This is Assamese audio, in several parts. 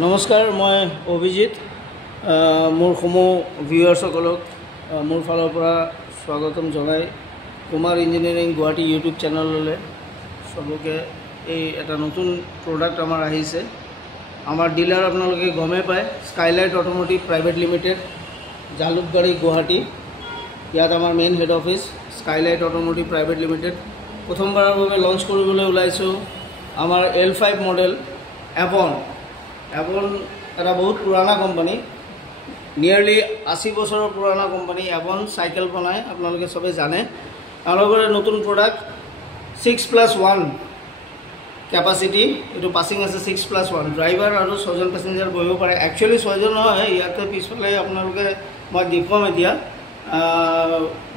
নমস্কাৰ, মই অভিজিত। মোৰ সমূহ ভিউৱাৰ্ছসকলক মোৰ ফালৰ পৰা স্বাগতম জনাই কুমাৰ ইঞ্জিনিয়াৰিং গুৱাহাটী ইউটিউব চেনেললৈ সবকে এই এটা নতুন প্ৰডাক্ট আমাৰ আহিছে। আমাৰ ডিলাৰ আপোনালোকে গমেই পায়, skylight automotive private limited, Jalukbari, Guwahati. ইয়াত আমাৰ main head office skylight automotive private limited. প্ৰথমবাৰৰ বাবে লঞ্চ কৰিবলৈ ওলাইছোঁ আমাৰ L5 মডেল এভন এটা বহুত পুৰণা কোম্পানী, নিয়াৰলি 80 বছৰৰ পুৰণা কোম্পানী। এভন চাইকেল বনায়, আপোনালোকে সবেই জানে। তেওঁলোকৰ নতুন প্ৰডাক্ট 6+1 কেপাচিটি, এইটো পাছিং আছে 6+1। ড্ৰাইভাৰ আৰু 6জন পেছেঞ্জাৰ বহিব পাৰে। একচুৱেলি 6জন নহয়, ইয়াতে পিছফালে আপোনালোকে মই দেখুৱাম এতিয়া।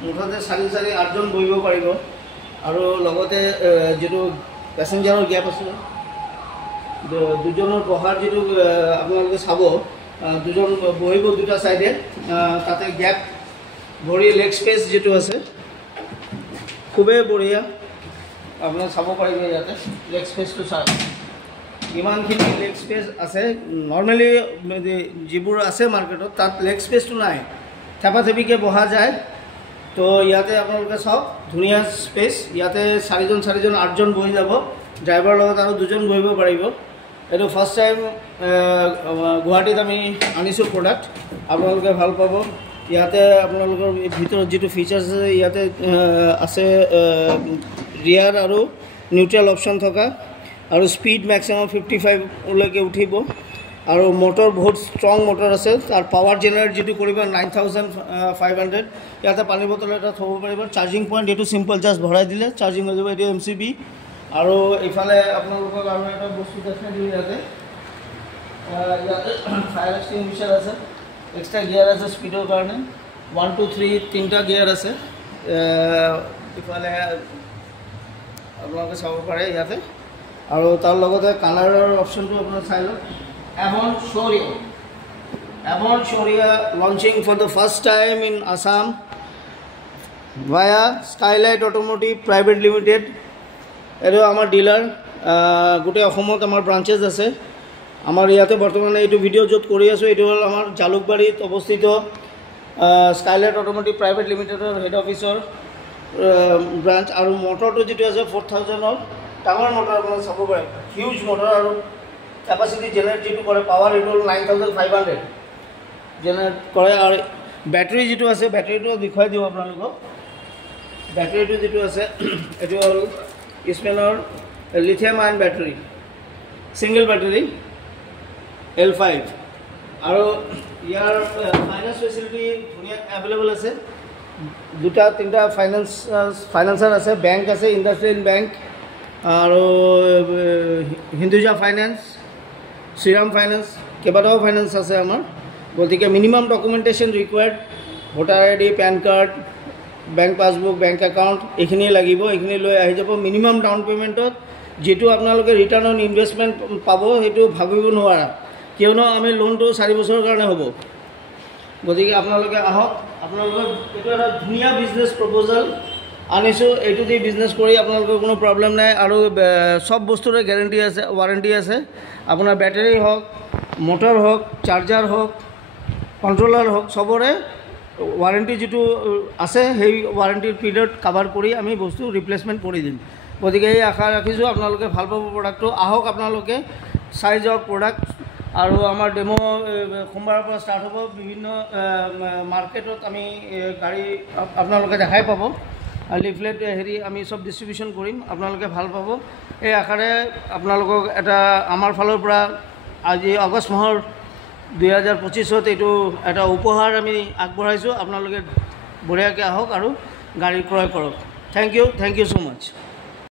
মুঠতে 4-8জন বহিব পাৰিব। আৰু লগতে যিটো পেছেঞ্জাৰৰ গেপ আছে, দুজনৰ বহাৰ যিটো আপোনালোকে চাব, দুজন বহিব দুটা চাইডে, তাতে গেপ ভৰি লেগ স্পেচ যিটো আছে খুবেই বঢ়িয়া। আপোনালোকে চাব পাৰিব ইয়াতে লেগ স্পেচটো চাওক, ইমানখিনি লেগ স্পেচ আছে। নৰ্মেলি যিবোৰ আছে মাৰ্কেটত তাত লেগ স্পেচটো নাই, থেপাথেপিকৈ বহা যায়। তো ইয়াতে আপোনালোকে চাওক ধুনীয়া স্পেচ। ইয়াতে 4জন 8জন বহি যাব। ড্ৰাইভাৰৰ লগত আৰু 2জন বহিব পাৰিব। এইটো ফাৰ্ষ্ট টাইম গুৱাহাটীত আমি আনিছোঁ প্ৰডাক্ট, আপোনালোকে ভাল পাব। ইয়াতে আপোনালোকৰ ভিতৰত যিটো ফিচাৰ্ছ আছে, ইয়াতে আছে ৰিয়াৰ আৰু নিউট্ৰেল অপশ্যন থকা, আৰু স্পীড মেক্সিমাম 55লৈকে উঠিব। আৰু মটৰ বহুত ষ্ট্ৰং মটৰ আছে। তাৰ পাৱাৰ জেনেৰেট যিটো কৰিব 9500। ইয়াতে পানী বটল এটা থ'ব পাৰিব। চাৰ্জিং পইণ্ট এইটো চিম্পল, জাষ্ট ভৰাই দিলে চাৰ্জিং হৈ যাব। এইটো MCB। আৰু ইফালে আপোনালোকক আৰু এটা বস্তু দেখাই দিওঁ, ইয়াতে ফায়াৰ এক্সটিংগুইশ্বাৰ আছে, এক্সট্ৰা গিয়াৰ আছে স্পীডৰ কাৰণে। 1, 2, 3 তিনিটা গিয়াৰ আছে। ইফালে আপোনালোকে চাব পাৰে ইয়াতে। আৰু তাৰ লগতে কালাৰৰ অপশ্যনটো আপোনাৰ চাই লওক। Evan Shoria launching for the first time in Assam via Skylight Automotive Private Limited. এইটো আমাৰ ডিলাৰ, গোটেই অসমত আমাৰ ব্ৰাঞ্চেছ আছে। আমাৰ ইয়াতে বৰ্তমানে এইটো ভিডিঅ' য'ত কৰি আছোঁ, এইটো হ'ল আমাৰ জালুকবাৰীত অৱস্থিত স্কাইলাইট অটোমোটিভ প্ৰাইভেট লিমিটেডৰ হেড অফিচৰ ব্ৰাঞ্চ। আৰু মটৰটো যিটো আছে 4000ৰ ডাঙৰ মটৰ, আপোনালোকে চাব পাৰে, হিউজ মটৰ। আৰু কেপাচিটি জেনেৰেট যিটো কৰে পাৱাৰ, এইটো হ'ল 9500 জেনেৰেট কৰে। আৰু বেটাৰী যিটো আছে, বেটাৰীটো দেখুৱাই দিওঁ আপোনালোকক। বেটাৰীটো যিটো আছে এইটো হ'ল ইছমেনৰ lithium ion battery, single battery L5। আৰু ইয়াৰ ফাইনেন্স ফেচিলিটি ধুনীয়া এভেইলেবল আছে। 2-3টা ফাইনেন্সাৰ আছে, বেংক আছে, ইণ্ডাষ্ট্ৰিয়েল বেংক আৰু হিন্দুজা ফাইনেন্স, শ্ৰীৰাম ফাইনেন্স, কেইবাটাও ফাইনেন্স আছে আমাৰ। গতিকে minimum documentation required, voter ID, PAN card, bank passbook, bank account, এইখিনি লাগিব। এইখিনি লৈ আহি যাব। মিনিমাম ডাউন পে'মেণ্টত যিটো আপোনালোকে ৰিটাৰ্ণ অন ইনভেষ্টমেণ্ট পাব, সেইটো ভাবিব নোৱাৰা, কিয়নো আমি লোনটো 4 বছৰৰ কাৰণে হ'ব। গতিকে আপোনালোকে আহক। আপোনালোকে এইটো এটা ধুনীয়া বিজনেছ প্ৰপ'জাল আনিছোঁ। এইটো দি বিজনেছ কৰি আপোনালোকৰ কোনো প্ৰব্লেম নাই। আৰু চব বস্তুৰে গেৰেণ্টি আছে, ৱাৰেণ্টি আছে। আপোনাৰ বেটাৰী হওক, মটৰ হওক, চাৰ্জাৰ হওক, কণ্ট্ৰলাৰ হওক, চবৰে ৱাৰেণ্টি যিটো আছে, সেই ৱাৰেণ্টিৰ পিৰিয়ড কাভাৰ কৰি আমি বস্তু ৰিপ্লেচমেণ্ট কৰি দিম। গতিকে এই আশা ৰাখিছোঁ আপোনালোকে ভাল পাব প্ৰডাক্টটো। আহক আপোনালোকে চাই যাওক প্ৰডাক্ট। আৰু আমাৰ ডেমো সোমবাৰৰ পৰা ষ্টাৰ্ট হ'ব। বিভিন্ন মাৰ্কেটত আমি গাড়ী আপোনালোকে দেখাই পাব। লিফলেট আমি চব ডিষ্ট্ৰিবিউশ্যন কৰিম, আপোনালোকে ভাল পাব। এই আশাৰে আপোনালোকক এটা আমাৰ ফালৰ পৰা আজি আগষ্ট মাহৰ 2025ত এইটো এটা উপহাৰ আমি আগবঢ়াইছোঁ। আপোনালোকে বঢ়িয়াকৈ আহক আৰু গাড়ী ক্ৰয় কৰক। Thank you so' much.